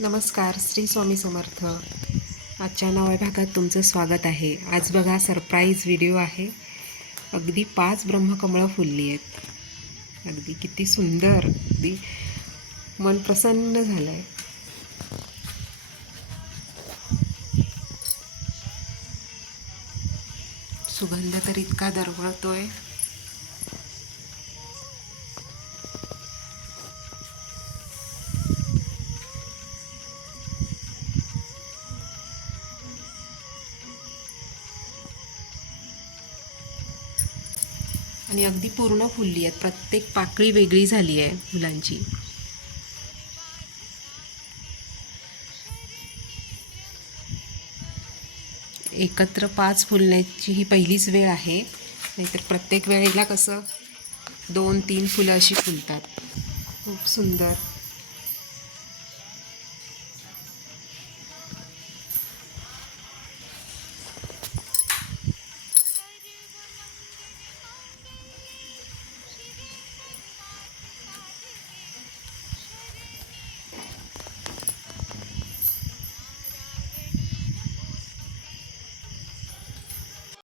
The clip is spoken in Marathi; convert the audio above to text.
नमस्कार, श्री स्वामी समर्थ. आजच्या नव्या भागात तुमचं स्वागत आहे. आज बघा सरप्राईज व्हिडिओ आहे. अगदी 5 ब्रह्मकमळं फुलली आहेत. अगदी किती सुंदर, अगदी मन प्रसन्न झालं आहे. सुगंध तर इतका दरवळतोय. आणि अगदी पूर्ण फुलली आहेत. प्रत्येक पाकळी वेगळी झाली आहे फुलांची. एकत्र 5 फुलण्याची ही पहिलीच वेळ आहे. नाहीतर प्रत्येक वेळेला कसं 2-3 फुलं अशी फुलतात. खूप सुंदर.